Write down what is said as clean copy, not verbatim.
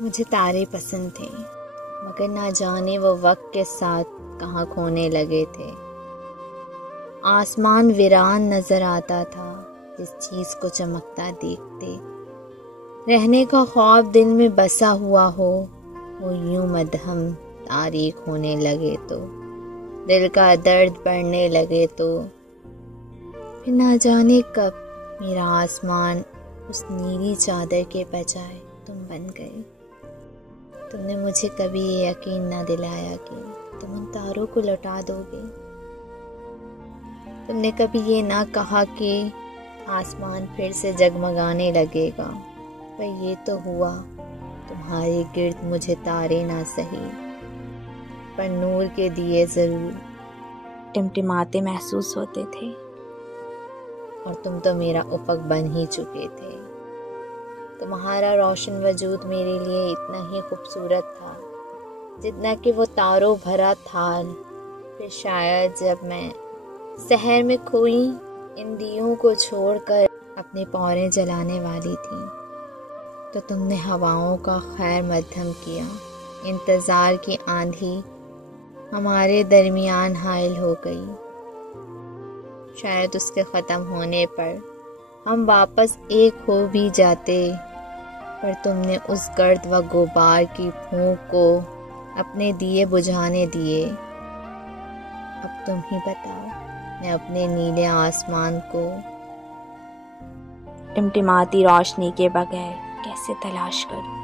مجھے تارے پسند تھے، مگر نہ جانے وہ وقت کے ساتھ کہاں کھونے لگے تھے۔ آسمان ویران نظر آتا تھا جس چیز کو چمکتا دیکھتے۔ رہنے کا خواب دل میں بسا ہوا ہو، وہ یوں مدھم تاریک ہونے لگے تو، دل کا درد بڑھنے لگے تو، پھر نہ جانے کب میرا آسمان اس نیلی چادر کے بجائے تم بن گئے۔ تم نے مجھے کبھی یہ یقین نہ دلایا کہ تم ان تاروں کو لوٹا دو گے۔ تم نے کبھی یہ نہ کہا کہ آسمان پھر سے جگمگانے لگے گا، پر یہ تو ہوا، تمہارے گرد مجھے تارے نہ سہی پر نور کے دیے ضرور ٹمٹماتے محسوس ہوتے تھے، اور تم تو میرا افق بن ہی چکے تھے۔ تمہارا روشن وجود میرے لیے اتنا ہی خوبصورت تھا جتنا کہ وہ تاروں بھرا تھال۔ پھر شاید جب میں سحر میں کھوئی ان دیوں کو چھوڑ کر اپنے پورے جلانے والی تھی، تو تم نے ہواؤں کا خیر مدھم کیا۔ انتظار کی آندھی ہمارے درمیان حائل ہو گئی۔ شاید اس کے ختم ہونے پر ہم واپس ایک ہو بھی جاتے، پر تم نے اس گرد و غبار کی پھونک کو اپنے دیے بجھانے دیے۔ اب تم ہی بتاؤ، میں اپنے نیلے آسمان کو ٹمٹماتی روشنی کے بغیر کیسے تلاش کروں؟